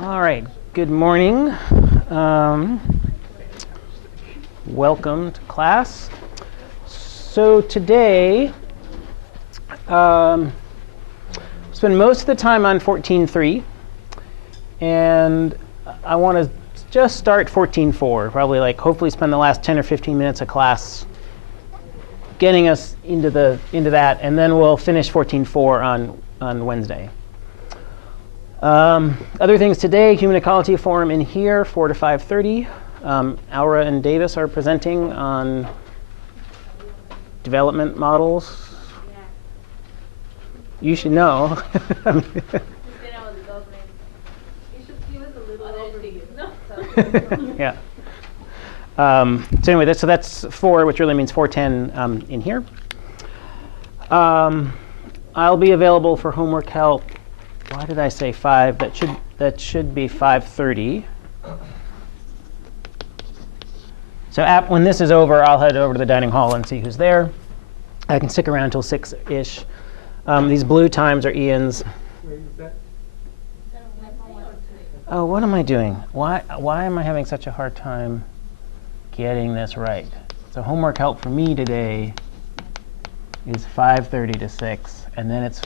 All right, good morning. Welcome to class. So today, spend most of the time on 14.3, and I want to just start 14.4, probably hopefully spend the last 10 or 15 minutes of class getting us into that, and then we'll finish 14.4 on Wednesday. Other things today, Human Ecology Forum in here, 4 to 5:30. Aura and Davis are presenting on development models. Yeah. You should know. You should give us a little overview. No. Yeah. So anyway, that's 4, which really means 4:10 in here. I'll be available for homework help. Why did I say 5? That should be 5:30. So when this is over, I'll head over to the dining hall and see who's there. I can stick around until 6-ish. These blue times are Ian's. Oh, what am I doing? Why am I having such a hard time getting this right? So homework help for me today is 5:30 to 6, and then it's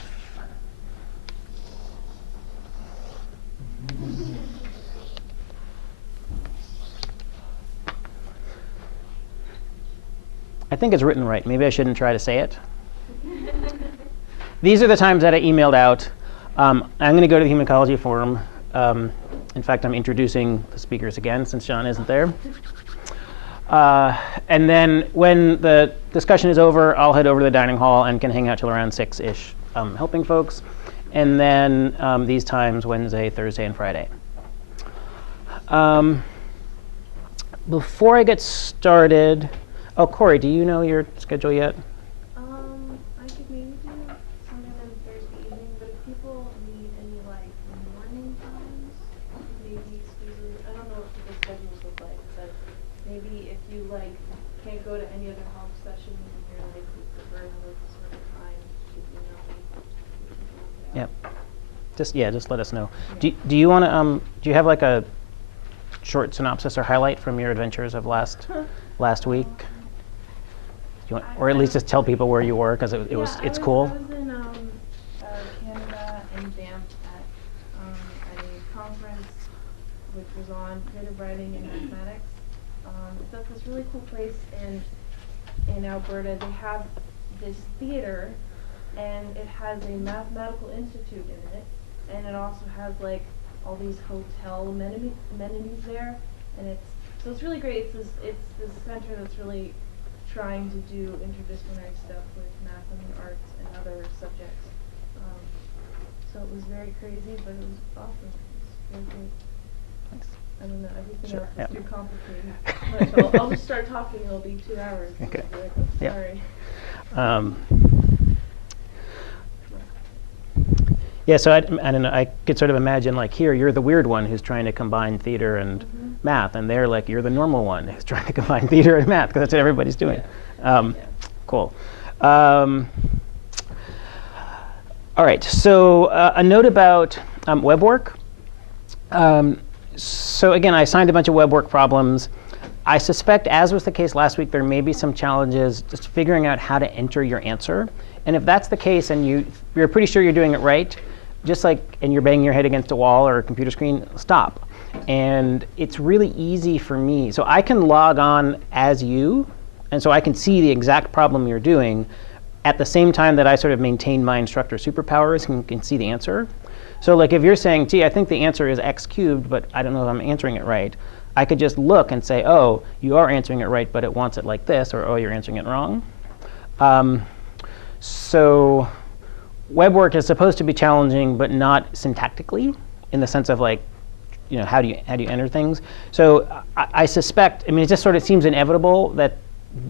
I think it's written right. Maybe I shouldn't try to say it. These are the times that I emailed out. I'm going to go to the Human Ecology Forum. In fact, I'm introducing the speakers again since John isn't there. And then when the discussion is over, I'll head over to the dining hall and can hang out till around 6-ish, helping folks. And then these times, Wednesday, Thursday, and Friday. Before I get started, Corey, do you know your schedule yet? I could maybe do sometime on Thursday evening, but if people need any morning times, maybe squeeze in. I don't know what people's schedules look like, but maybe if you can't go to any other help session and you're we prefer another sort of time, you know. Yep. Just let us know. Yeah. Do you want to do you have a short synopsis or highlight from your adventures of last week? Or at least just tell people where you were, because it's cool. I was in Canada and Banff at a conference which was on creative writing and mathematics. It's at this really cool place in Alberta. They have this theater, and it has a mathematical institute in it, and it also has all these hotel amenities there, and it's really great. It's this center that's really trying to do interdisciplinary stuff with math and the arts and other subjects. So it was very crazy, but it was awesome. It was very good. Thanks. I don't know, everything Sure. else Yep. is too complicated. So I'll just start talking, it'll be 2 hours. Okay. Yep. Sorry. Yeah, so I don't know, I could sort of imagine here you're the weird one who's trying to combine theater and math, and they're you're the normal one who's trying to combine theater and math, because that's what everybody's doing. Cool. All right, so a note about web work. So again, I assigned a bunch of web work problems. I suspect, as was the case last week, there may be some challenges just figuring out how to enter your answer. And if that's the case and you're pretty sure you're doing it right, and you're banging your head against a wall or a computer screen, stop. And it's really easy for me. So I can log on as you, and so I can see the exact problem you're doing at the same time that I sort of maintain my instructor superpowers and can see the answer. So if you're saying, gee, I think the answer is x cubed, but I don't know if I'm answering it right, I could just look and say, oh, you are answering it right, but it wants it like this, or oh, you're answering it wrong. So web work is supposed to be challenging, but not syntactically, in the sense of how do you enter things. So I suspect, it just sort of seems inevitable that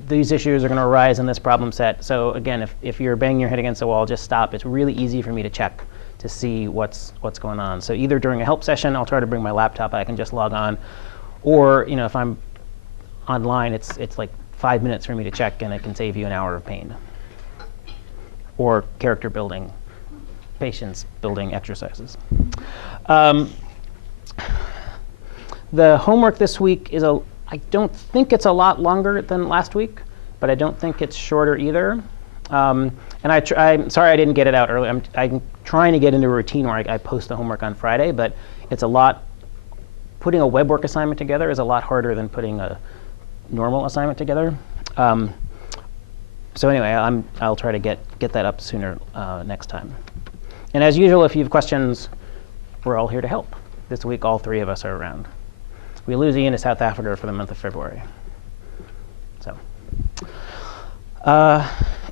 these issues are going to arise in this problem set. So again, if you're banging your head against the wall, just stop. It's really easy for me to check to see what's going on. So either during a help session, I'll try to bring my laptop, I can just log on, or if I'm online, it's 5 minutes for me to check, and it can save you an hour of pain. Or character building, patience building exercises. The homework this week is I don't think it's a lot longer than last week, but I don't think it's shorter either. And I'm sorry I didn't get it out early. I'm trying to get into a routine where I post the homework on Friday, but it's a lot. Putting a web work assignment together is a lot harder than putting a normal assignment together. So anyway, I'll try to get that up sooner next time. And as usual, if you have questions, we're all here to help. This week, all three of us are around. We lose Ian to South Africa for the month of February. So,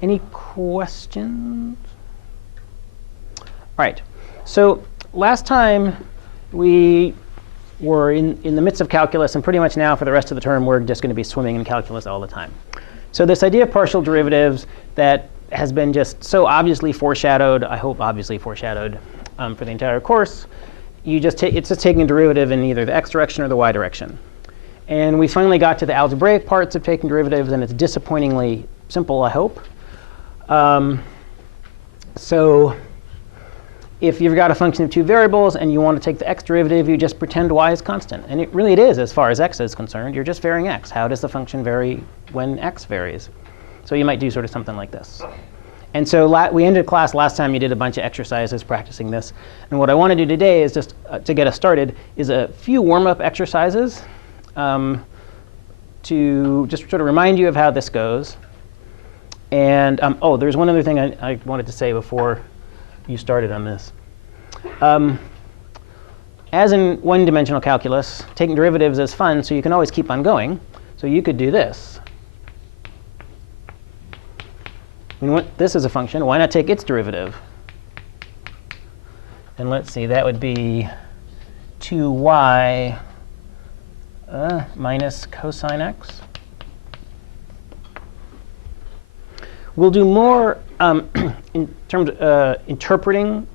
any questions? All right. So last time we were in the midst of calculus, and pretty much now for the rest of the term, we're just going to be swimming in calculus all the time. So this idea of partial derivatives that has been just so obviously foreshadowed, I hope obviously foreshadowed for the entire course, it's just taking a derivative in either the x direction or the y direction. And we finally got to the algebraic parts of taking derivatives, and it's disappointingly simple, I hope. So if you've got a function of two variables and you want to take the x derivative, you just pretend y is constant. And it is as far as x is concerned. You're just varying x. How does the function vary when x varies? So you might do sort of something like this. And so we ended class last time. You did a bunch of exercises practicing this. And what I want to do today is just to get us started is a few warm-up exercises to just sort of remind you of how this goes. And oh, there's one other thing I wanted to say before you started on this. As in one-dimensional calculus, taking derivatives is fun, so you can always keep on going. So you could do this. This is a function. Why not take its derivative? And let's see, that would be 2y minus cosine x. We'll do more in terms of interpreting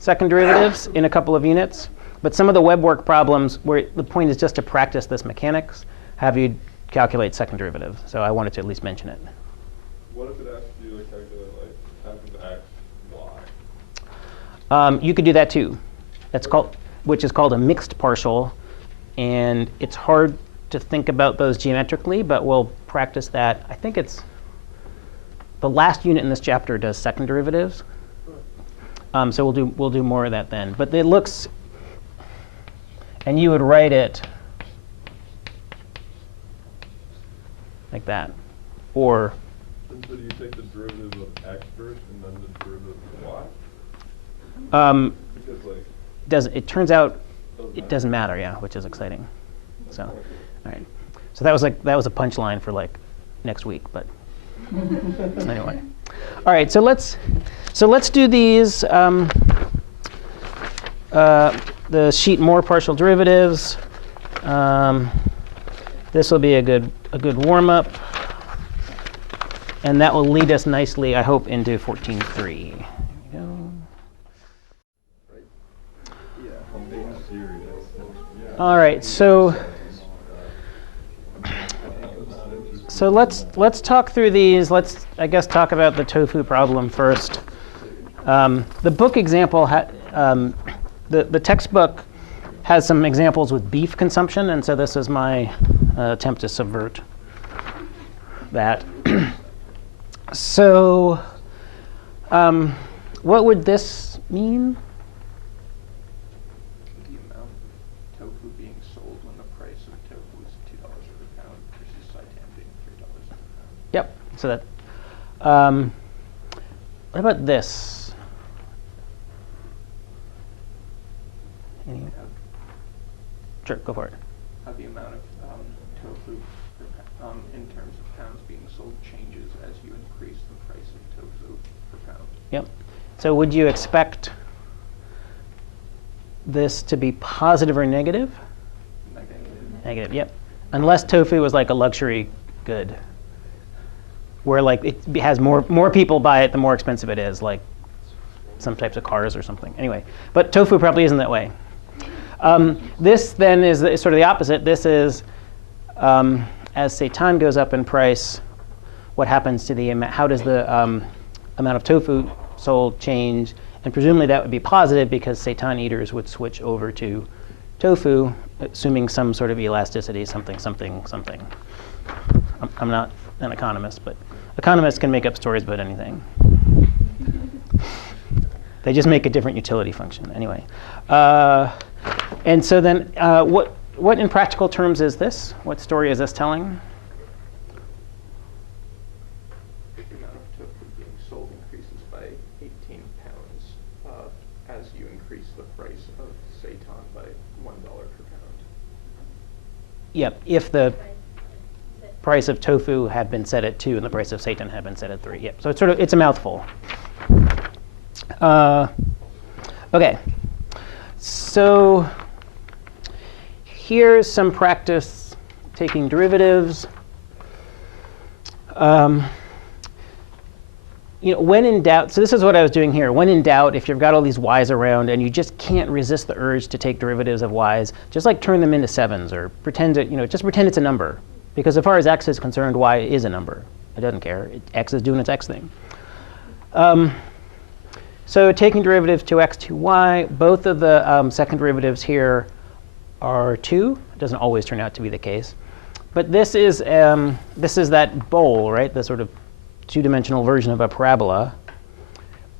second derivatives in a couple of units. But some of the web work problems where the point is just to practice this mechanics, have you calculate second derivative. So I wanted to at least mention it. What if it asks you to calculate like f of x, y? You could do that too. Which is called a mixed partial. And it's hard to think about those geometrically, but we'll practice that. I think it's the last unit in this chapter does second derivatives. So we'll do more of that then. But it looks, and you would write it like that, or. And so do you take the derivative of x first and then the derivative of y? Because like. It turns out it doesn't matter, yeah, which is exciting. So, all right. So that was a punchline for like next week, but. Anyway, all right. So let's do these. The sheet more partial derivatives. This will be a good warm up, and that will lead us nicely, I hope, into 14.3. All right. So let's talk through these. Let's, I guess, talk about the tofu problem first. The book example, the textbook has some examples with beef consumption, and so this is my attempt to subvert that. So what would this mean? The amount of tofu being sold when the price of tofu is $2 per pound versus seitan being $3 per pound. Yep. So that. What about this? Sure, go for it. How the amount of tofu in terms of pounds being sold changes as you increase the price of tofu per pound. Yep. So would you expect this to be positive or negative? Negative. Negative, yep. Unless tofu was like a luxury good, where like it has more people buy it, the more expensive it is, like some types of cars or something. Anyway, but tofu probably isn't that way. This then is sort of the opposite. This is, as seitan goes up in price, what happens to the amount? How does the amount of tofu sold change? And presumably that would be positive because seitan eaters would switch over to tofu, assuming some sort of elasticity, something, something, something. I'm not an economist, but economists can make up stories about anything. They just make a different utility function. Anyway. And so then what in practical terms is this? What story is this telling? The amount of tofu being sold increases by 18 pounds as you increase the price of seitan by $1 per pound. Yep, if the price of tofu had been set at 2 and the price of seitan had been set at 3. Yep, so it's a mouthful. OK, so here's some practice taking derivatives. When in doubt, so this is what I was doing here. When in doubt, if you've got all these y's around and you just can't resist the urge to take derivatives of y's, just like turn them into 7s or pretend it, just pretend it's a number. Because as far as x is concerned, y is a number. It doesn't care. X is doing its x thing. So taking derivatives 2x, 2y, both of the second derivatives here are 2. It doesn't always turn out to be the case. But this is that bowl, right? The sort of two-dimensional version of a parabola.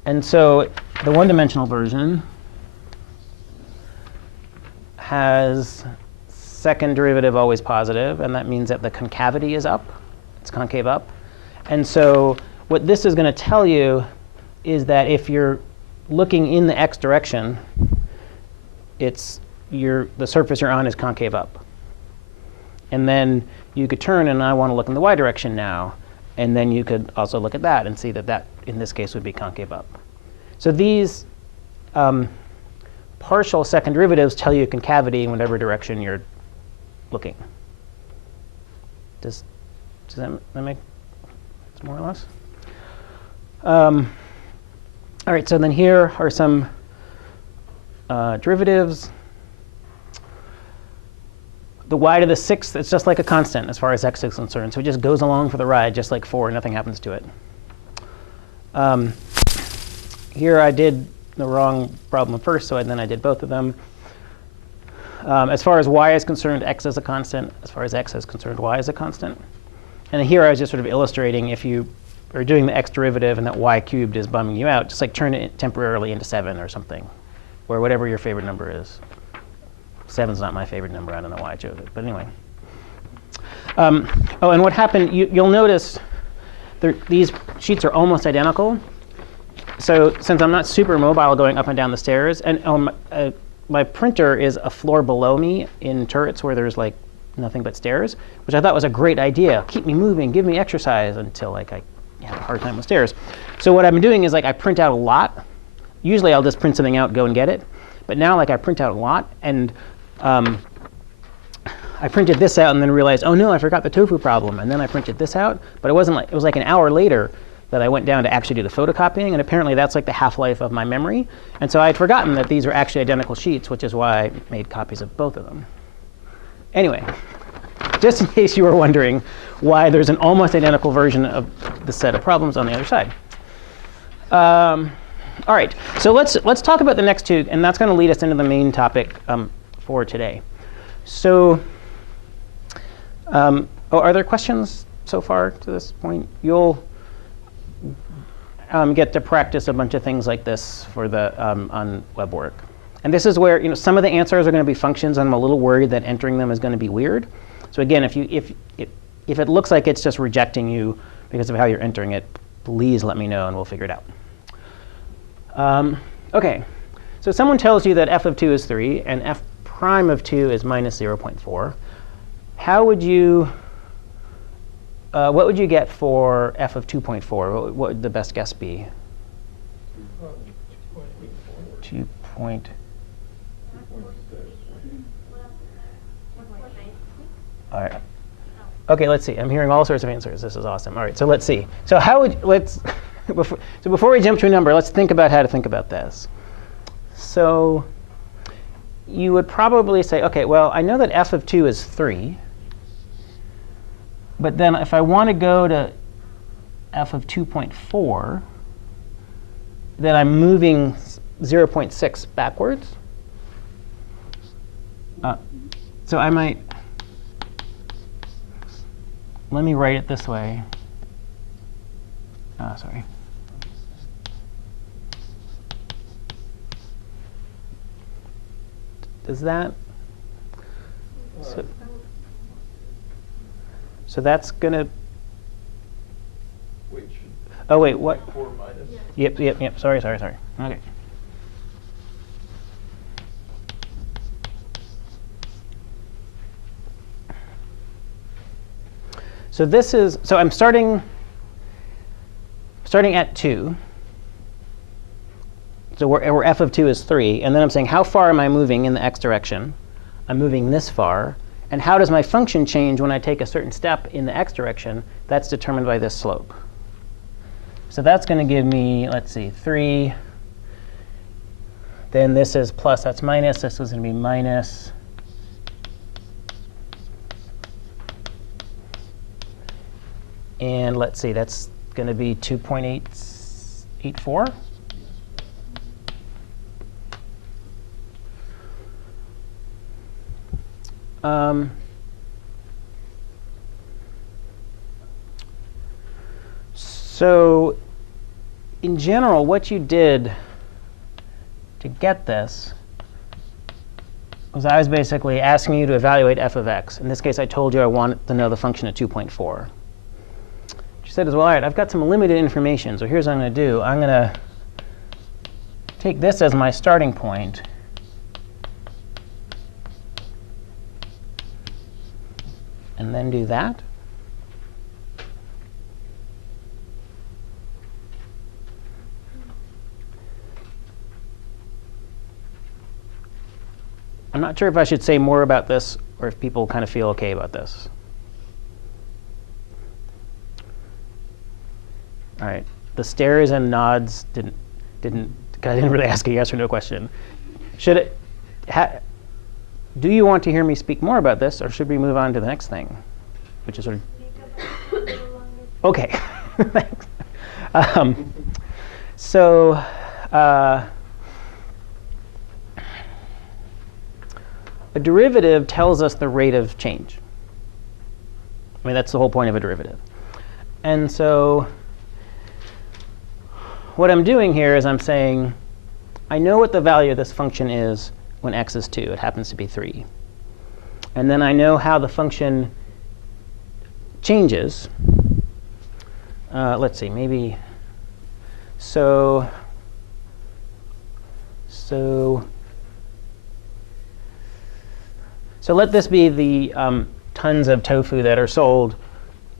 And so the one-dimensional version has second derivative always positive, and that means that the concavity is up. It's concave up. And so what this is going to tell you is that if you're looking in the x direction, the surface you're on is concave up. And then you could turn, and I want to look in the y direction now. And then you could also look at that and see that in this case, would be concave up. So these partial second derivatives tell you concavity in whatever direction you're looking. Does that make sense, more or less? All right, so then here are some derivatives. The y to the 6th, it's just like a constant as far as x is concerned. So it just goes along for the ride, just like 4. Nothing happens to it. Here I did the wrong problem first, so then I did both of them. As far as y is concerned, x is a constant. As far as x is concerned, y is a constant. And here I was just sort of illustrating if you are doing the x derivative and that y cubed is bumming you out, just like turn it temporarily into 7 or something, or whatever your favorite number is. 7's not my favorite number. I don't know why I chose it. But anyway. Oh, and what happened, you'll notice these sheets are almost identical. So since I'm not super mobile going up and down the stairs, and my printer is a floor below me in turrets where there's like nothing but stairs, which I thought was a great idea. Keep me moving, give me exercise, until like I have a hard time with stairs. So what I've been doing is like I print out a lot. Usually I'll just print something out, go and get it. But now like I print out a lot, and I printed this out and then realized, oh no, I forgot the tofu problem. And then I printed this out, but it was like an hour later that I went down to actually do the photocopying, and apparently that's like the half-life of my memory. And so I had forgotten that these are actually identical sheets, which is why I made copies of both of them. Anyway, just in case you were wondering why there's an almost identical version of the set of problems on the other side. All right, so let's talk about the next two, and that's going to lead us into the main topic for today. So are there questions so far to this point? You'll get to practice a bunch of things like this for the on web work. And this is where some of the answers are going to be functions, and I'm a little worried that entering them is going to be weird. So again, if it looks like it's just rejecting you because of how you're entering it, please let me know and we'll figure it out. OK, so someone tells you that f of 2 is 3 and f prime of 2 is minus 0.4. How would you, what would you get for f of 2.4? What would the best guess be? 2. All right. OK, let's see. I'm hearing all sorts of answers. This is awesome. All right, so let's see. So before we jump to a number, let's think about how to think about this. So you would probably say, OK, well, I know that f of 2 is 3. But then if I want to go to f of 2.4, then I'm moving 0.6 backwards. So I might, let me write it this way. Sorry. Does that? So that's going to. Wait, Oh, wait, what? 4 minus. Yep. Sorry. OK. So this is, so I'm starting at 2. So where f of 2 is 3. And then I'm saying, how far am I moving in the x direction? I'm moving this far. And how does my function change when I take a certain step in the x direction? That's determined by this slope. So that's going to give me, let's see, 3. Then this is plus, that's minus. This is going to be minus. And let's see, that's going to be 2.884. So in general, what you did to get this was I was basically asking you to evaluate f of x. In this case, I told you I wanted to know the function at 2.4. She said as well, all right, I've got some limited information, so here's what I'm going to do. I'm going to take this as my starting point. And then do that. I'm not sure if I should say more about this or if people kind of feel OK about this. All right. The stares and nods didn't really ask a yes or no question. Should it? Do you want to hear me speak more about this, or should we move on to the next thing, which is sort of OK. Thanks. So a derivative tells us the rate of change. I mean, that's the whole point of a derivative. And so what I'm doing here is I'm saying, I know what the value of this function is when x is 2. It happens to be 3. And then I know how the function changes. Let's see, maybe. So let this be the tons of tofu that are sold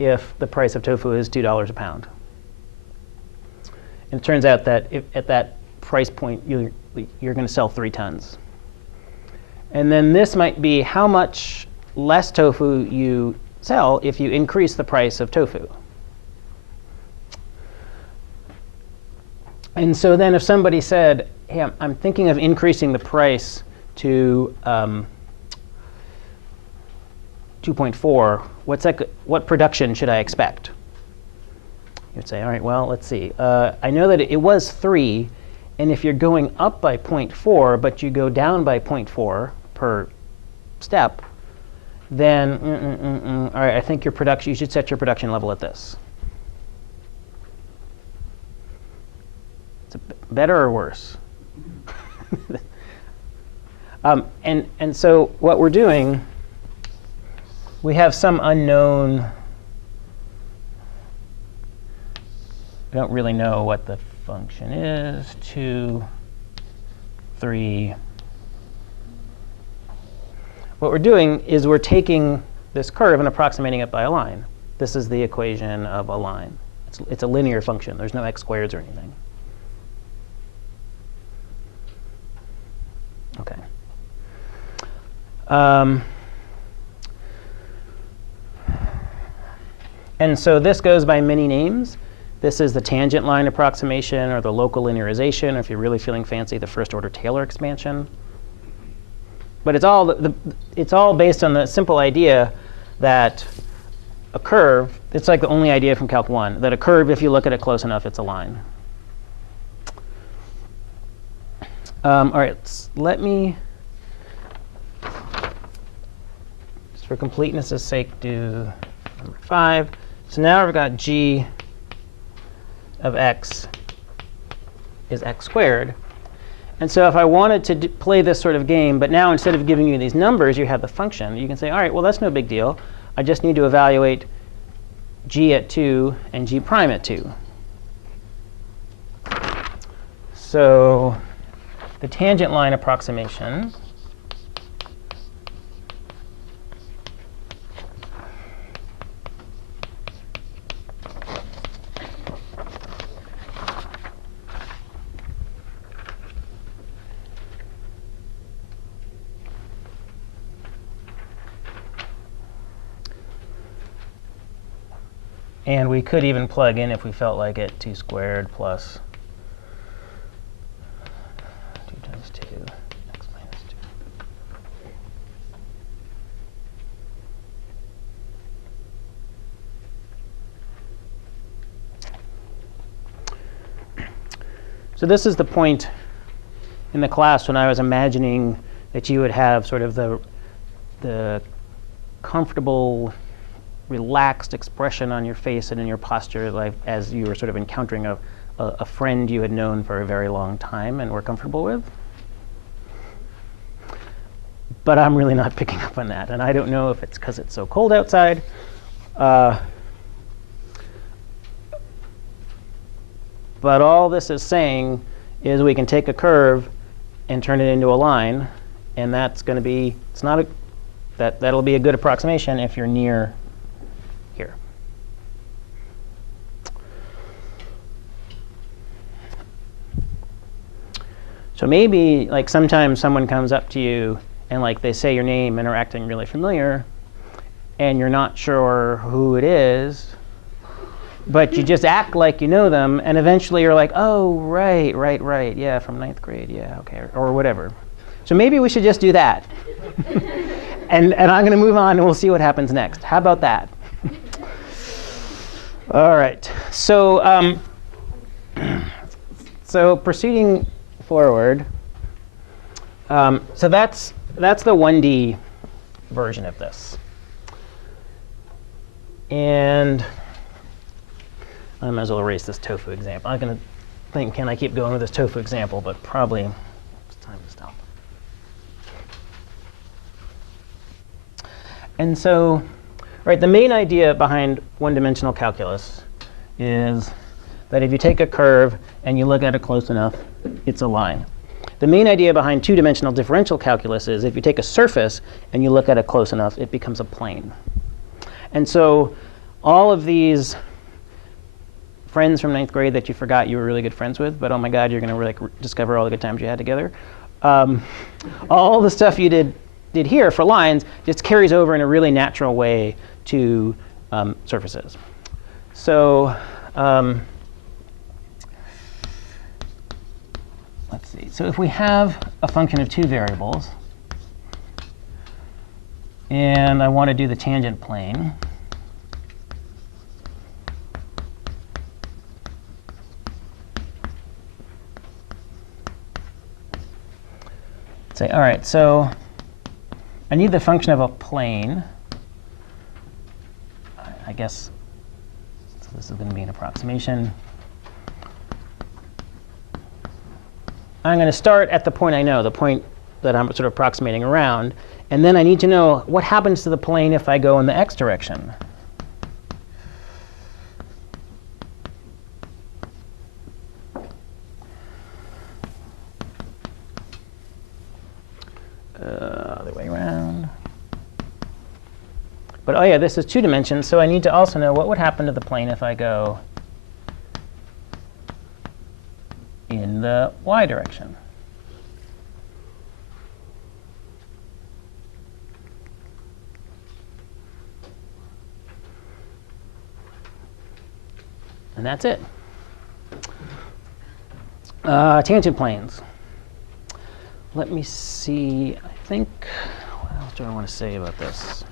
if the price of tofu is $2 a pound. And it turns out that at that price point, you're going to sell 3 tons. And then this might be how much less tofu you sell if you increase the price of tofu. And so then if somebody said, hey, I'm thinking of increasing the price to 2.4, what production should I expect? You'd say, all right, well, let's see. I know that it was 3. And if you're going up by 0.4, but you go down by 0.4 per step, then all right, I think your production, you should set your production level at this. It's better or worse? And so what we're doing, we have some unknown. We don't really know what the function is. 2, 3. What we're doing is we're taking this curve and approximating it by a line. This is the equation of a line. It's a linear function. There's no x squareds or anything. OK. And so this goes by many names. This is the tangent line approximation, or the local linearization, or if you're really feeling fancy, the first order Taylor expansion. But it's all based on the simple idea that a curve, it's like the only idea from Calc 1, that a curve, if you look at it close enough, it's a line. All right, let me for completeness' sake, do number 5. So now we've got g of x is x squared. And so if I wanted to play this sort of game, but now instead of giving you these numbers, you have the function, you can say, all right, well, that's no big deal. I just need to evaluate g at 2 and g prime at 2. So the tangent line approximation and we could even plug in, if we felt like it, 2 squared plus 2 times 2, x minus 2. So this is the point in the class when I was imagining that you would have sort of the comfortable, relaxed expression on your face and in your posture, like as you were sort of encountering a friend you had known for a very long time and were comfortable with. But I'm really not picking up on that. And I don't know if it's because it's so cold outside. But all this is saying is we can take a curve and turn it into a line. And that's going to be, it's not a, that'll be a good approximation if you're near here. So maybe like sometimes someone comes up to you and like they say your name and are acting really familiar, and you're not sure who it is, but you just act like you know them, and eventually you're like, oh, right, yeah, from 9th grade, yeah, okay, or whatever. So maybe we should just do that. and I'm going to move on, and we'll see what happens next. How about that? All right. So so proceeding forward, so that's the 1D version of this. And I might as well erase this tofu example. I'm going to think, can I keep going with this tofu example? But probably it's time to stop. And so, right, the main idea behind one-dimensional calculus is that if you take a curve and you look at it close enough, it's a line. The main idea behind two-dimensional differential calculus is if you take a surface and you look at it close enough, it becomes a plane. And so all of these friends from 9th grade that you forgot you were really good friends with, but oh my God, you're going to really discover all the good times you had together. All the stuff you did here for lines just carries over in a really natural way to surfaces. So let's see. So if we have a function of two variables, and I want to do the tangent plane, say, all right, so I need the function of a plane. I guess so this is going to be an approximation. I'm going to start at the point I know, the point that I'm sort of approximating around. And then I need to know what happens to the plane if I go in the x direction. Other way around. But oh yeah, this is 2 dimensions, so I need to also know what would happen to the plane if I go in the y direction. And that's it. Tangent planes. Let me see. I think, what else do I want to say about this?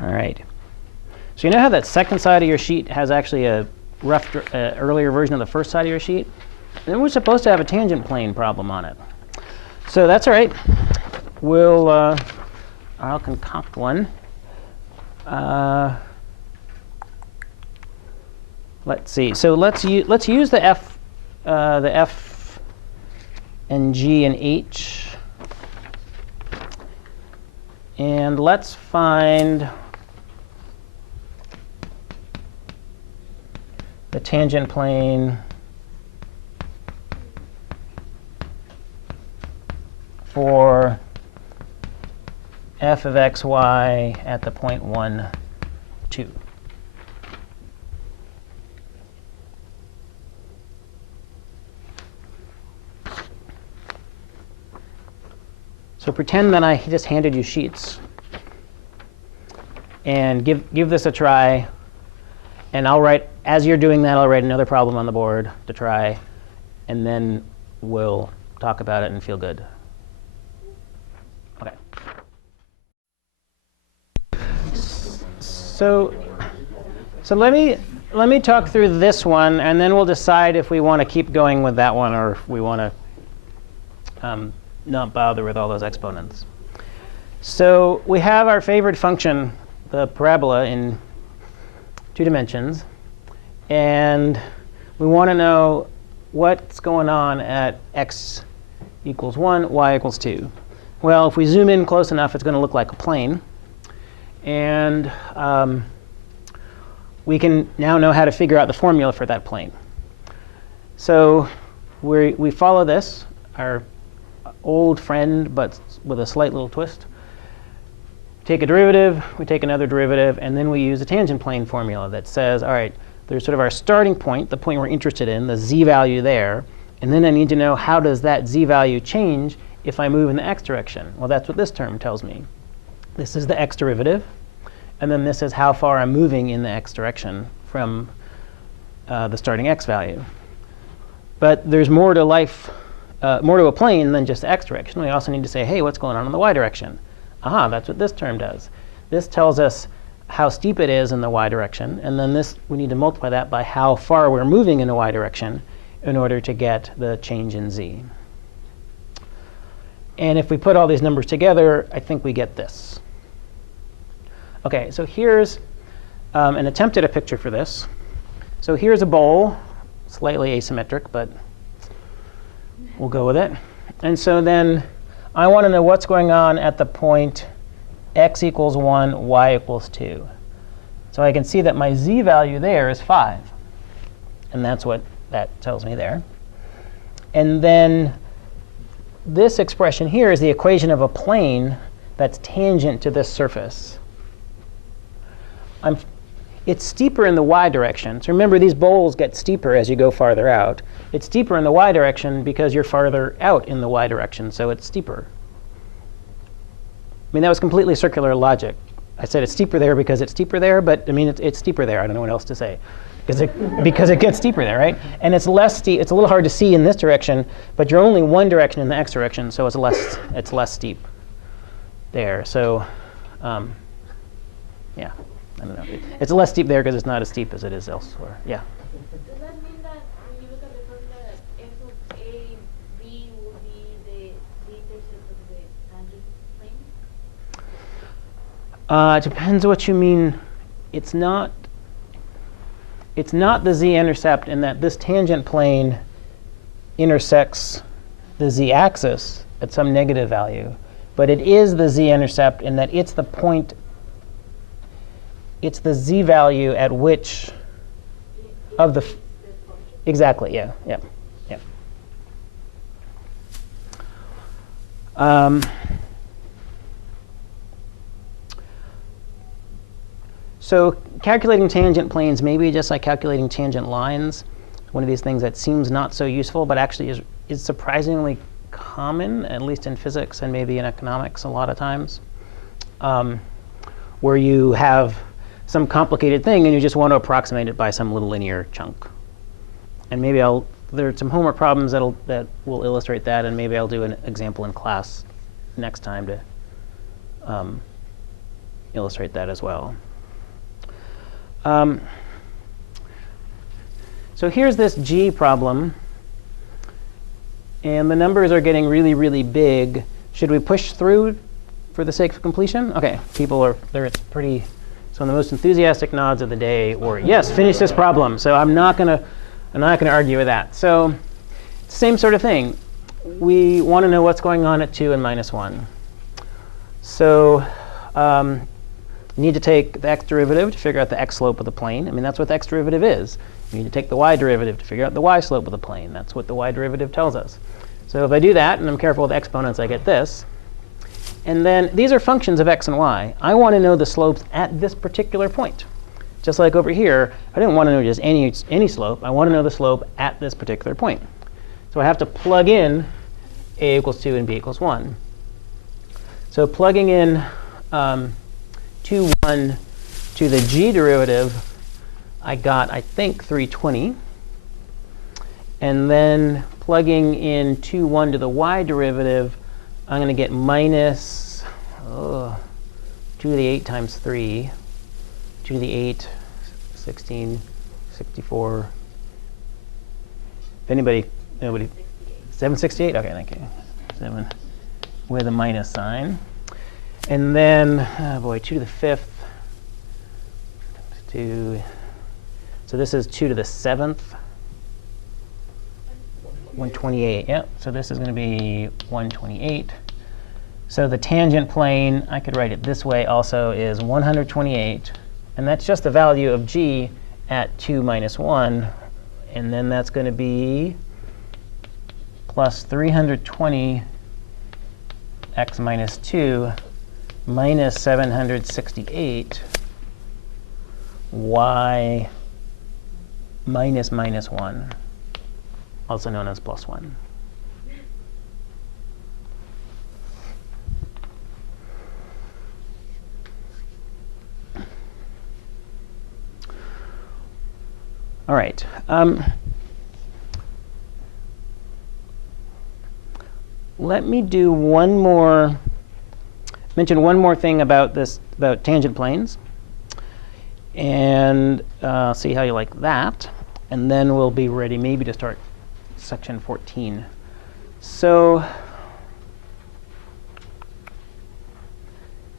All right. So you know how that second side of your sheet has actually a rough earlier version of the first side of your sheet? And we're supposed to have a tangent plane problem on it. So that's all right. I'll concoct one. Let's see. So let's use the F and G and H, and let's find the tangent plane for f of x, y at the point 1, 2. So pretend that I just handed you sheets, and give this a try. And I'll write, as you're doing that, I'll write another problem on the board to try, and then we'll talk about it and feel good. Okay. So let me talk through this one, and then we'll decide if we want to keep going with that one or if we want to not bother with all those exponents. So we have our favorite function, the parabola, in 2 dimensions. And we want to know what's going on at x equals 1, y equals 2. Well, if we zoom in close enough, it's going to look like a plane. And we can now know how to figure out the formula for that plane. So we follow this, our old friend, but with a slight little twist. Take a derivative, we take another derivative, and then we use a tangent plane formula that says, all right, there's sort of our starting point, the point we're interested in, the z value there. And then I need to know, how does that z value change if I move in the x direction? Well, that's what this term tells me. This is the x derivative. And then this is how far I'm moving in the x direction from the starting x value. But there's more to life, more to a plane than just the x direction. We also need to say, hey, what's going on in the y direction? Aha, that's what this term does. This tells us how steep it is in the y direction. And then we need to multiply that by how far we're moving in the y direction in order to get the change in z. And if we put all these numbers together, I think we get this. OK, so here's an attempt at a picture for this. So here's a bowl, slightly asymmetric, but we'll go with it. And so then I want to know what's going on at the point x equals 1, y equals 2. So I can see that my z value there is 5. And that's what that tells me there. And then this expression here is the equation of a plane that's tangent to this surface. It's steeper in the y direction. So remember, these bowls get steeper as you go farther out. It's steeper in the y direction because you're farther out in the y direction, so it's steeper. I mean, that was completely circular logic. I said it's steeper there because it's steeper there, but I mean, it's steeper there. I don't know what else to say. Because it gets steeper there, right? And it's less steep. It's a little hard to see in this direction, but you're only one direction in the x direction, so it's less steep there. So yeah, I don't know. It's less steep there because it's not as steep as it is elsewhere. Yeah. Does that mean that when you look at the formula, f of a, b will be the intercept of the tangent plane? It depends what you mean. It's not the z-intercept in that this tangent plane intersects the z-axis at some negative value. But it is the z-intercept in that it's the point, it's the z value at which of the, exactly, yeah. So calculating tangent planes may be just like calculating tangent lines. One of these things that seems not so useful, but actually is surprisingly common, at least in physics and maybe in economics a lot of times, where you have some complicated thing and you just want to approximate it by some little linear chunk. And maybe there are some homework problems that will illustrate that, and maybe I'll do an example in class next time to illustrate that as well. So here's this g problem. And the numbers are getting really, really big. Should we push through for the sake of completion? OK, they're pretty, some of the most enthusiastic nods of the day were, yes, finish this problem. So I'm not going to argue with that. So same sort of thing. We want to know what's going on at 2 and -1. So you need to take the x derivative to figure out the x slope of the plane. I mean, that's what the x derivative is. You need to take the y derivative to figure out the y slope of the plane. That's what the y derivative tells us. So if I do that, and I'm careful with exponents, I get this. And then these are functions of x and y. I want to know the slopes at this particular point. Just like over here, I didn't want to know just any slope. I want to know the slope at this particular point. So I have to plug in a equals 2 and b equals 1. So plugging in 2, 1 to the g derivative, I got, I think, 320. And then plugging in 2, 1 to the y derivative, I'm going to get minus 2 to the 8 times 3, 2 to the 8, 16, 64. If anybody, nobody, 768? OK, thank you. 7 with a minus sign. And then, oh boy, 2 to the 5th. So this is 2 to the 7th. 128, yep. So this is going to be 128. So the tangent plane, I could write it this way also, is 128. And that's just the value of g at 2 minus 1. And then that's going to be plus 320 x minus 2 minus 768 y minus minus 1, also known as plus 1. All right. Let me do mention one more thing about tangent planes, and see how you like that. And then we'll be ready maybe to start section 14. So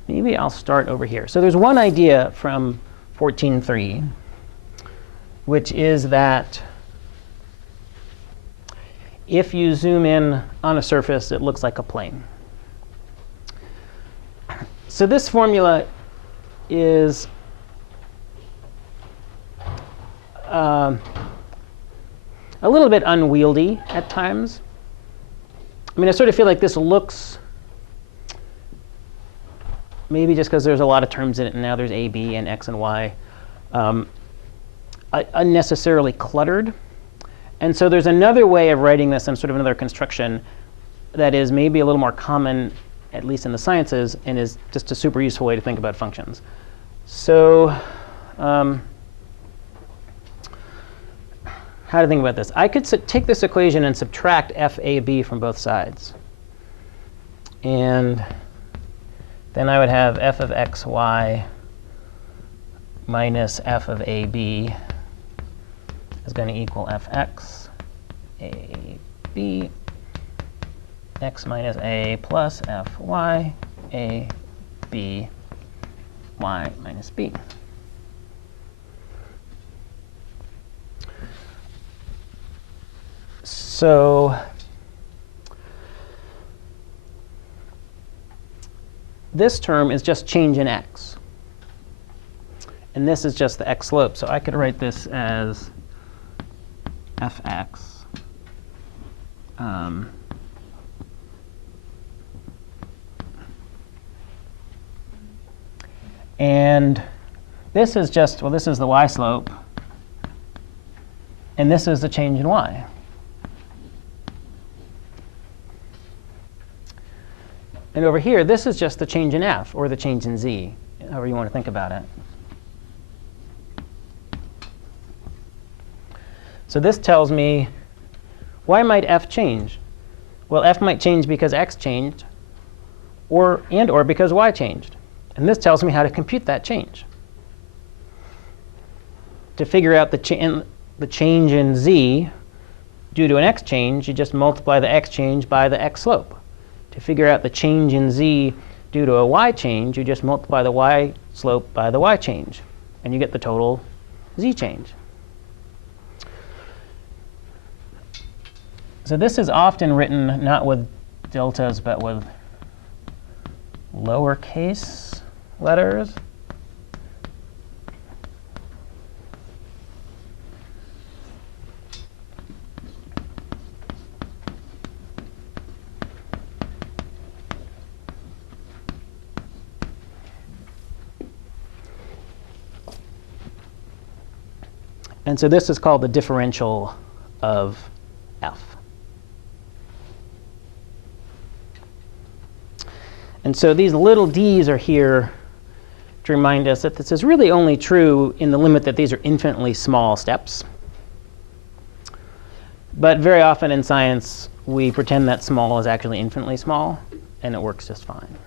maybe I'll start over here. So there's one idea from 14.3, which is that if you zoom in on a surface, it looks like a plane. So this formula is a little bit unwieldy at times. I mean, I sort of feel like this looks, maybe just because there's a lot of terms in it, and now there's a, b, and x and y, unnecessarily cluttered. And so there's another way of writing this in sort of another construction that is maybe a little more common, at least in the sciences, and is just a super useful way to think about functions. So how to think about this? I could take this equation and subtract FAB from both sides. And then I would have f of xy minus f of AB is going to equal fx, AB, x minus a plus fy, a, b, y minus b. So this term is just change in x. And this is just the x slope. So I could write this as fx and this is just, well, this is the y slope. And this is the change in y. And over here, this is just the change in f, or the change in z, however you want to think about it. So this tells me, why might f change? Well, f might change because x changed, or because y changed. And this tells me how to compute that change. to figure out the change in z due to an x change, you just multiply the x change by the x slope. To figure out the change in z due to a y change, you just multiply the y slope by the y change, and you get the total z change. So this is often written not with deltas, but with lowercase letters. And so this is called the differential of f. And so these little d's are here to remind us that this is really only true in the limit that these are infinitely small steps. But very often in science, we pretend that small is actually infinitely small, and it works just fine.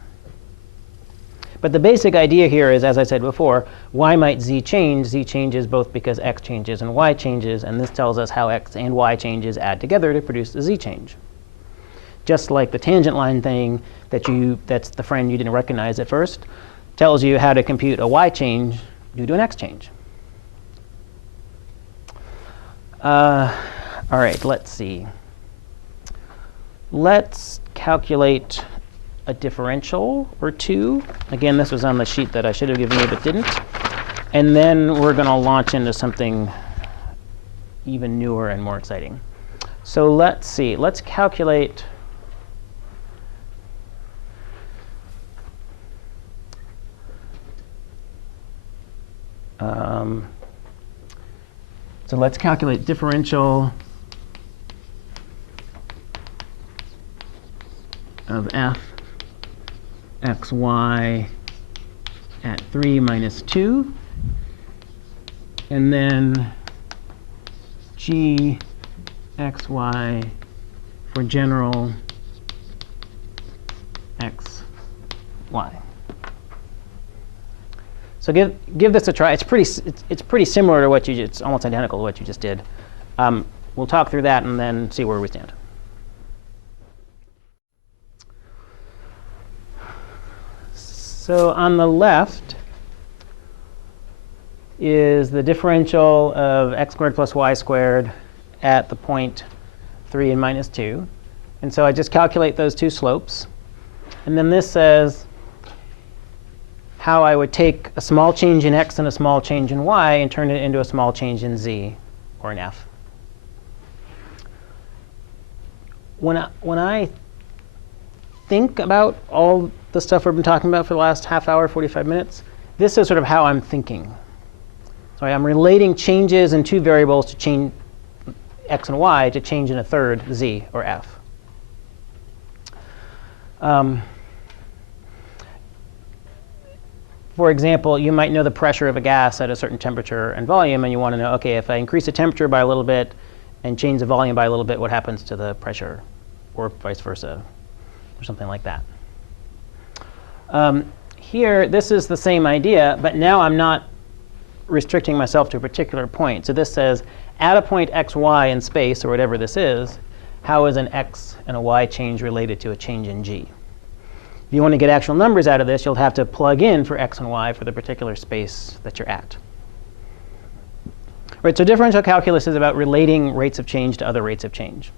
But the basic idea here is, as I said before, why might z change? Z changes both because x changes and y changes, and this tells us how x and y changes add together to produce the z change. Just like the tangent line thing that's the friend you didn't recognize at first, tells you how to compute a y change due to an x change. All right, let's see. Let's calculate a differential or two. Again, this was on the sheet that I should have given you but didn't. And then we're going to launch into something even newer and more exciting. So let's see. Let's calculate so let's calculate differential of f x y at 3 minus 2, and then g x y for general x y. So give this a try. It's pretty similar to what it's almost identical to what you just did. We'll talk through that and then see where we stand. So on the left is the differential of x squared plus y squared at the point 3 and minus 2. And so I just calculate those two slopes. And then this says how I would take a small change in x and a small change in y and turn it into a small change in z, or in f. When I think about all the stuff we've been talking about for the last half hour, 45 minutes, this is sort of how I'm thinking. So I'm relating changes in two variables to change x and y to change in a third, z, or f. For example, you might know the pressure of a gas at a certain temperature and volume, and you want to know, OK, if I increase the temperature by a little bit and change the volume by a little bit, what happens to the pressure, or vice versa, or something like that. Here, this is the same idea, but now I'm not restricting myself to a particular point. So this says, at a point x, y in space, or whatever this is, how is an x and a y change related to a change in g? If you want to get actual numbers out of this, you'll have to plug in for x and y for the particular space that you're at. Right, so differential calculus is about relating rates of change to other rates of change.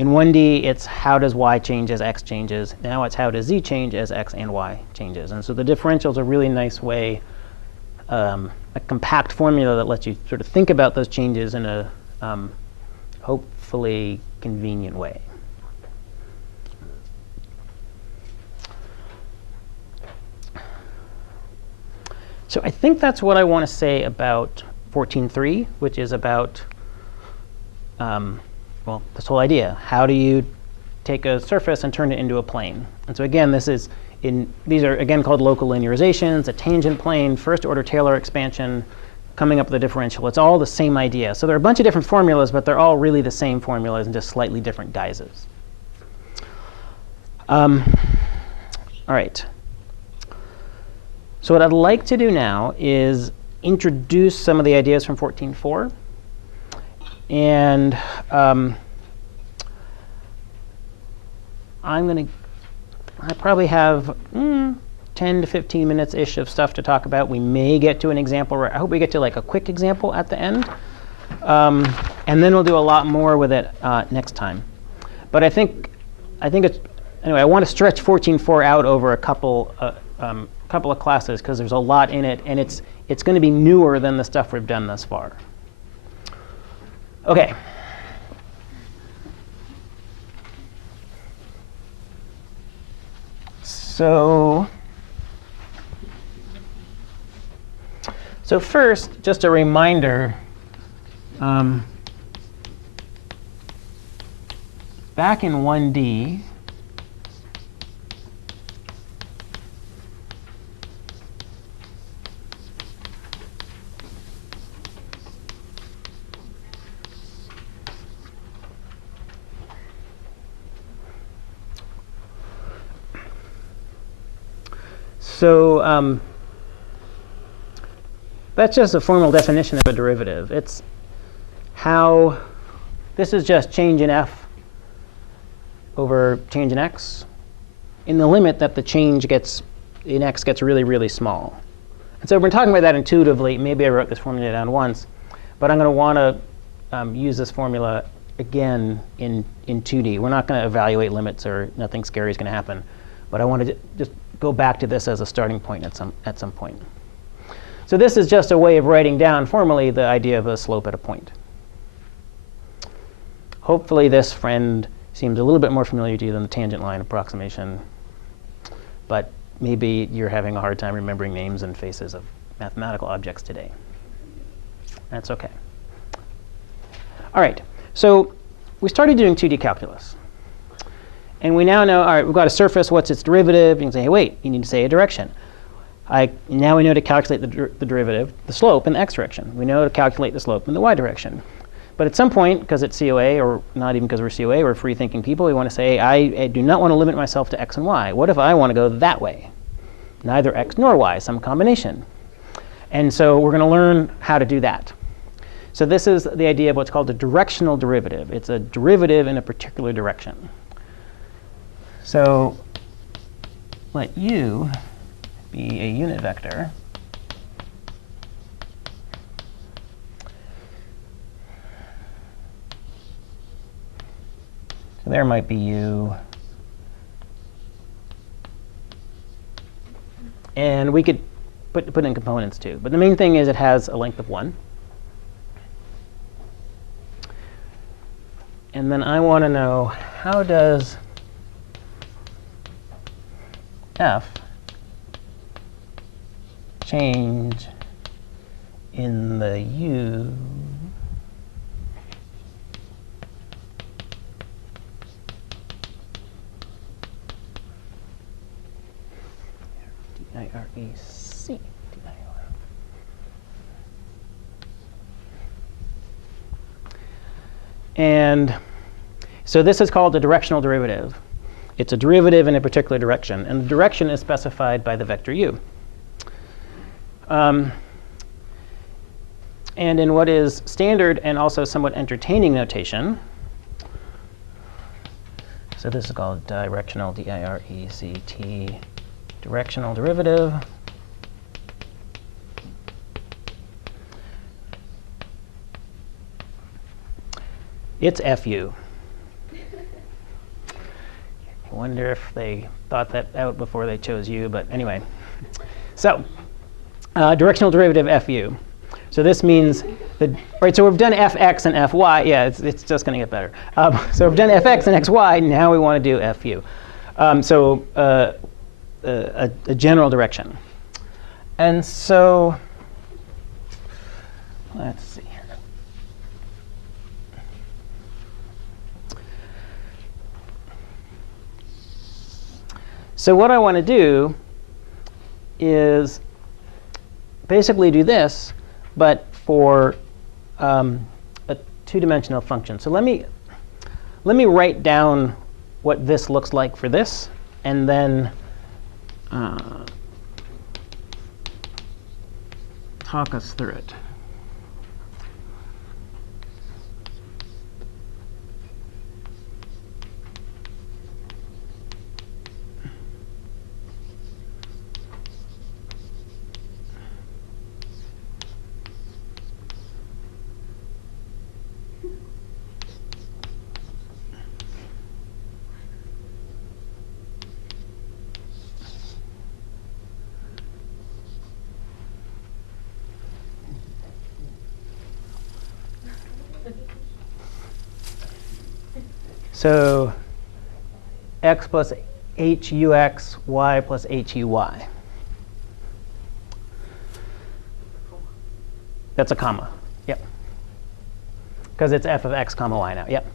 In 1D, it's how does y change as x changes. Now it's how does z change as x and y changes. And so the differential is a really nice way, a compact formula that lets you sort of think about those changes in a hopefully convenient way. So I think that's what I want to say about 14.3, which is about, well, this whole idea. How do you take a surface and turn it into a plane? And so again, these are again called local linearizations, a tangent plane, first order Taylor expansion, coming up with a differential. It's all the same idea. So there are a bunch of different formulas, but they're all really the same formulas in just slightly different guises. All right. So what I'd like to do now is introduce some of the ideas from 14.4. And I probably have 10 to 15 minutes-ish of stuff to talk about. We may get to an example. I hope we get to like a quick example at the end. And then we'll do a lot more with it next time. But I think it's, anyway, I want to stretch 14.4 out over a couple of classes because there's a lot in it, and it's going to be newer than the stuff we've done thus far. OK. So first, just a reminder. Back in 1D, so that's just a formal definition of a derivative. It's how this is just change in f over change in x in the limit that the change in x gets really, really small. And so we're talking about that intuitively. Maybe I wrote this formula down once, but I'm going to want to use this formula again in 2D. We're not going to evaluate limits, or nothing scary is going to happen. But I want to just go back to this as a starting point at some point. So this is just a way of writing down formally the idea of a slope at a point. Hopefully this friend seems a little bit more familiar to you than the tangent line approximation. But maybe you're having a hard time remembering names and faces of mathematical objects today. That's OK. All right. So we started doing 2D calculus. And we now know, all right, we've got a surface. What's its derivative? You can say, hey, wait, you need to say a direction. Now we know to calculate the derivative, the slope, in the x direction. We know to calculate the slope in the y direction. But at some point, because it's COA, or not even because we're COA, we're free-thinking people, we want to say, I do not want to limit myself to x and y. What if I want to go that way? Neither x nor y, some combination. And so we're going to learn how to do that. So this is the idea of what's called a directional derivative. It's a derivative in a particular direction. So let u be a unit vector. So there might be u. And we could put in components too. But the main thing is it has a length of 1. And then I want to know, how does f change in the u D-I-R-E-C. And so this is called a directional derivative. It's a derivative in a particular direction. And the direction is specified by the vector u. And in what is standard and also somewhat entertaining notation, so this is called directional, D-I-R-E-C-T, directional derivative. It's FU. I wonder if they thought that out before they chose u, but anyway. So directional derivative FU. So this means that, right, so we've done fx and fy. Yeah, it's just going to get better. So we've done fx and xy. Now we want to do fu. A general direction. And so let's see here. So what I want to do is basically do this, but for a two-dimensional function. So let me write down what this looks like for this, and then talk us through it. So x plus hux, y plus huy. That's a comma. Yep. Because it's f of x comma y now. Yep.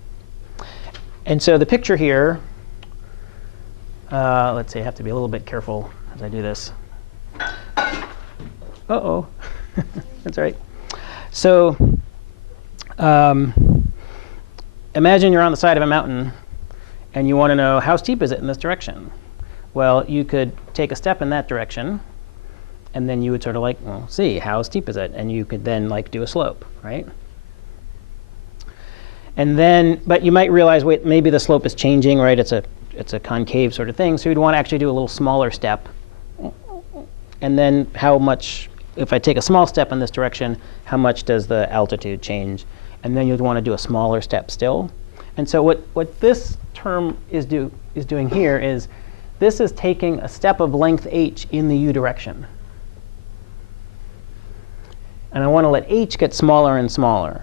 And so the picture here, let's see, I have to be a little bit careful as I do this. Uh-oh. That's right. So imagine you're on the side of a mountain and you want to know how steep is it in this direction. Well, you could take a step in that direction and then you would sort of like, well, see, how steep is it? And you could then like do a slope, right? And then, but you might realize, wait, maybe the slope is changing, right? It's a concave sort of thing. So you'd want to actually do a little smaller step. And then how much, if I take a small step in this direction, how much does the altitude change? And then you'd want to do a smaller step still. And so what this term is doing here is this is taking a step of length h in the u direction. And I want to let h get smaller and smaller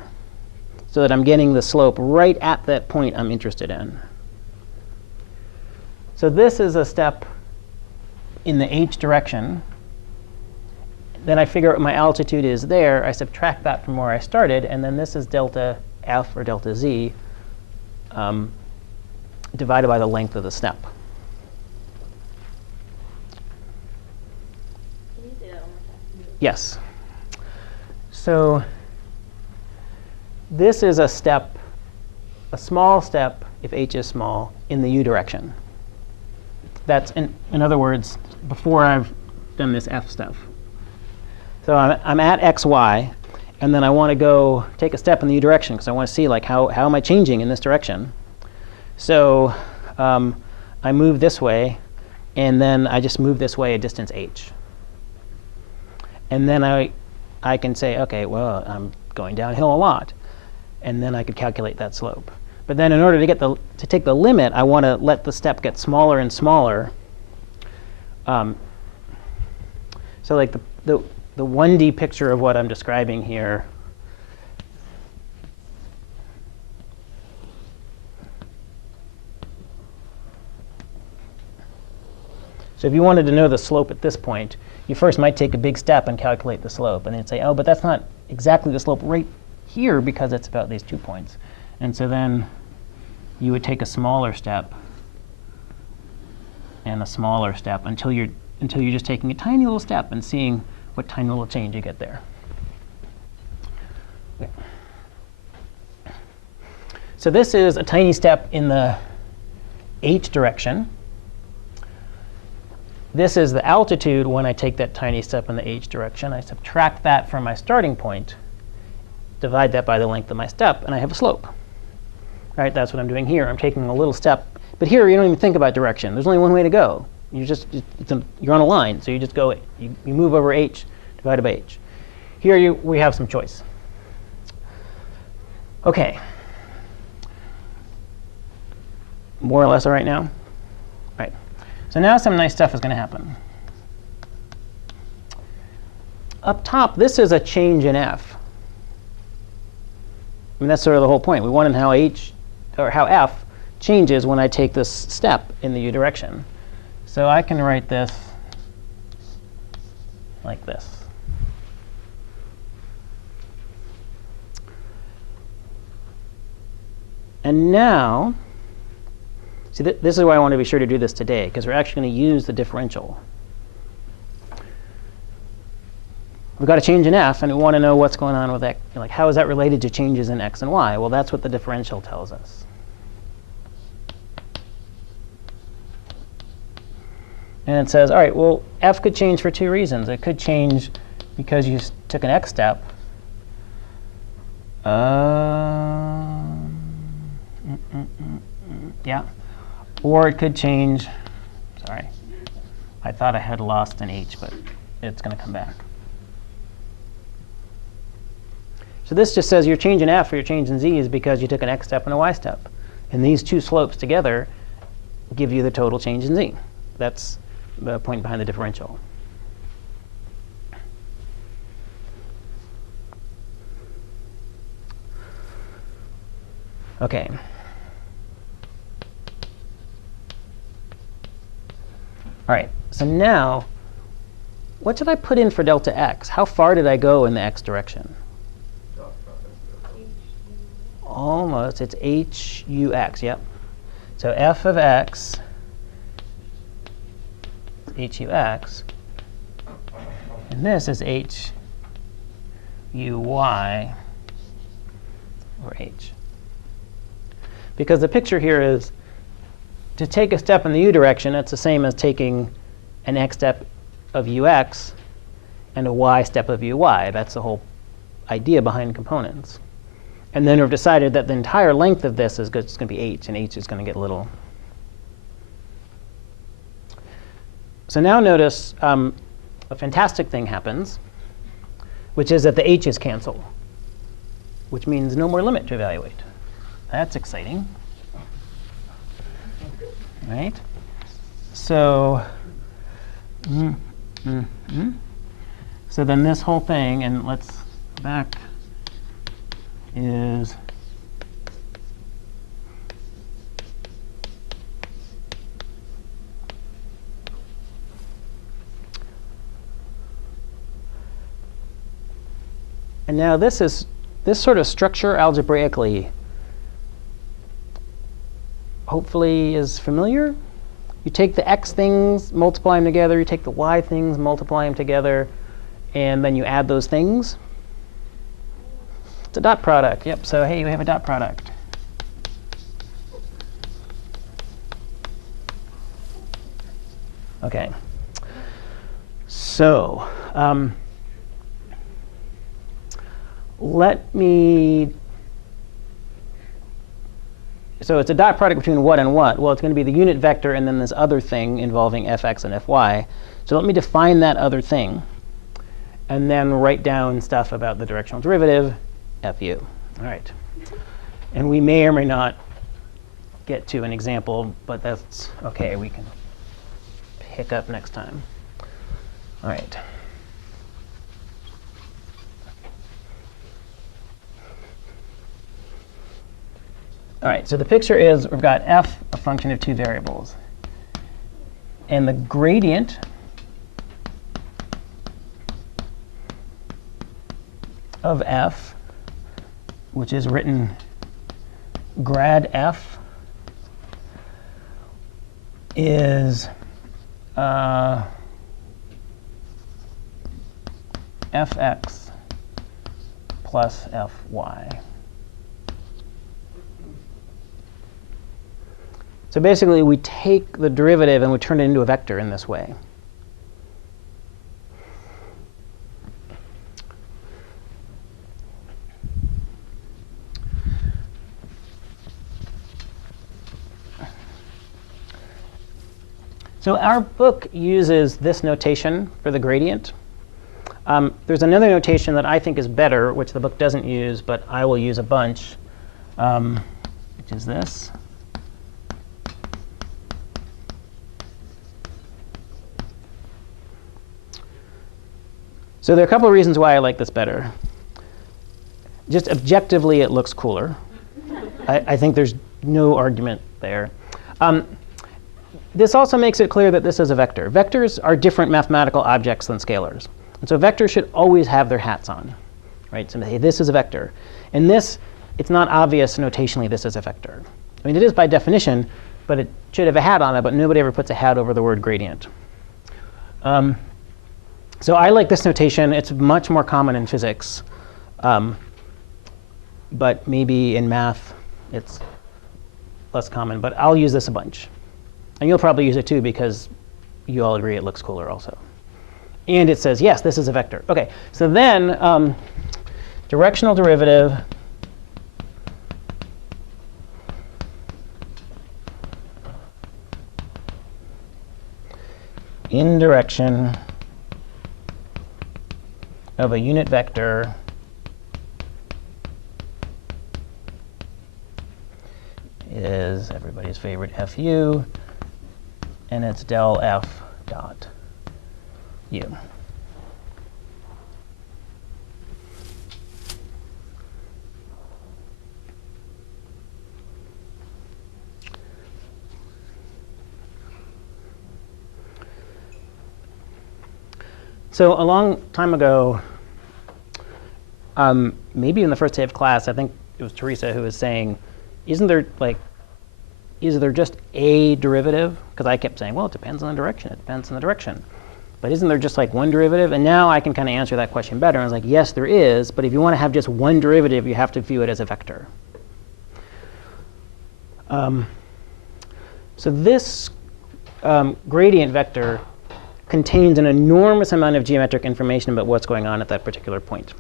so that I'm getting the slope right at that point I'm interested in. So this is a step in the h direction. Then I figure out what my altitude is there. I subtract that from where I started. And then this is delta f, or delta z, divided by the length of the step. Can you say that one more time? Yes. So this is a step, a small step, if h is small, in the u direction. That's, in other words, before I've done this f stuff. So I'm at xy, and then I want to go take a step in the u direction because I want to see like how am I changing in this direction. So I move this way, and then I just move this way a distance h. And then I can say, OK, well, I'm going downhill a lot. And then I could calculate that slope. But then in order to get to take the limit, I want to let the step get smaller and smaller. So like the 1D picture of what I'm describing here. So if you wanted to know the slope at this point, you first might take a big step and calculate the slope. And then say, oh, but that's not exactly the slope right here because it's about these 2 points. And so then you would take a smaller step and a smaller step until you're just taking a tiny little step and seeing what tiny little change you get there. Okay. So this is a tiny step in the h direction. This is the altitude when I take that tiny step in the h direction. I subtract that from my starting point, divide that by the length of my step, and I have a slope. Right? That's what I'm doing here. I'm taking a little step. But here, you don't even think about direction. There's only one way to go. You're on a line, so you just go. You move over h divided by h. Here we have some choice. OK. More or less all right now? Right. So now some nice stuff is going to happen. Up top, this is a change in f. I mean, that's sort of the whole point. We want to know how f changes when I take this step in the u direction. So I can write this like this. And now, see, this is why I want to be sure to do this today, because we're actually going to use the differential. We've got a change in f, and we want to know what's going on with x. Like, how is that related to changes in x and y? Well, that's what the differential tells us. And it says, all right, well, f could change for 2 reasons. It could change because you took an x step, yeah. Or it could change, sorry, I thought I had lost an h, but it's going to come back. So this just says your change in f or your change in z is because you took an x step and a y step. And these two slopes together give you the total change in z. That's the point behind the differential. OK. All right, so now, what should I put in for delta x? How far did I go in the x direction? Almost. It's hux, yep. So f of x, hux, and this is huy over h. Because the picture here is, to take a step in the u direction, it's the same as taking an x step of ux and a y step of uy. That's the whole idea behind components. And then we've decided that the entire length of this is going to be h, and h is going to get little. So now notice a fantastic thing happens, which is that the h's cancel, which means no more limit to evaluate. That's exciting. Right? So, so then this whole thing, and let's go back, is and now this sort of structure algebraically hopefully is familiar. You take the x things, multiply them together. You take the y things, multiply them together. And then you add those things. It's a dot product. Yep, so hey, we have a dot product. OK. So let me... So it's a dot product between what and what? Well, it's going to be the unit vector and then this other thing involving fx and fy. So let me define that other thing, and then write down stuff about the directional derivative, fu. All right. And we may or may not get to an example, but that's OK. We can pick up next time. All right. All right, so the picture is we've got f, a function of two variables. And the gradient of f, which is written grad f, is fx plus fy. So basically, we take the derivative and we turn it into a vector in this way. So our book uses this notation for the gradient. There's another notation that I think is better, which the book doesn't use, but I will use a bunch, which is this. So there are a couple of reasons why I like this better. Just objectively, it looks cooler. I think there's no argument there. This also makes it clear that this is a vector. Vectors are different mathematical objects than scalars. And so vectors should always have their hats on. Right? So hey, this is a vector. And this, it's not obvious notationally this is a vector. I mean, it is by definition, but it should have a hat on it, but nobody ever puts a hat over the word gradient. So I like this notation. It's much more common in physics. But maybe in math, it's less common. But I'll use this a bunch. And you'll probably use it too, because you all agree it looks cooler also. And it says, yes, this is a vector. OK, so then directional derivative in direction of a unit vector is everybody's favorite fu, and it's del f dot u. So a long time ago, maybe in the first day of class, I think it was Teresa who was saying, is there just a derivative? Because I kept saying, well, it depends on the direction. It depends on the direction. But isn't there just like one derivative? And now I can kind of answer that question better. I was like, yes, there is. But if you want to have just one derivative, you have to view it as a vector. So this gradient vector contains an enormous amount of geometric information about what's going on at that particular point.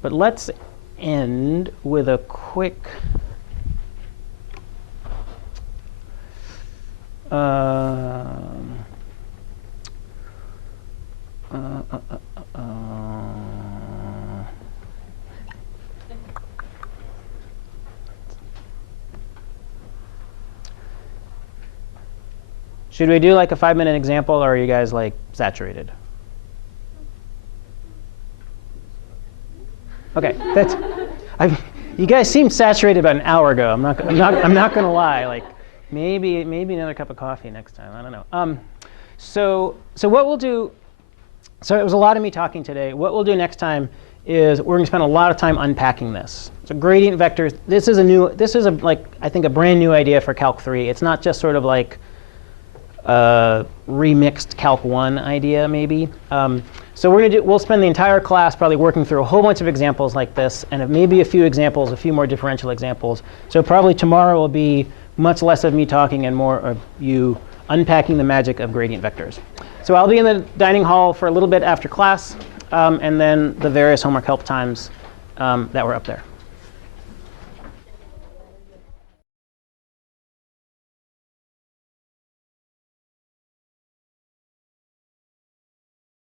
But let's end with a quick should we do like a 5-minute example, or are you guys like saturated? OK, you guys seemed saturated about an hour ago. I'm not going to lie. Like maybe another cup of coffee next time. I don't know. So what we'll do. So it was a lot of me talking today. What we'll do next time is we're going to spend a lot of time unpacking this. So gradient vectors. This is I think a brand new idea for Calc 3. It's not just sort of like remixed Calc 1 idea, maybe. So we'll spend the entire class probably working through a whole bunch of examples like this, and maybe a few more differential examples. So probably tomorrow will be much less of me talking and more of you unpacking the magic of gradient vectors. So I'll be in the dining hall for a little bit after class, and then the various homework help times that were up there.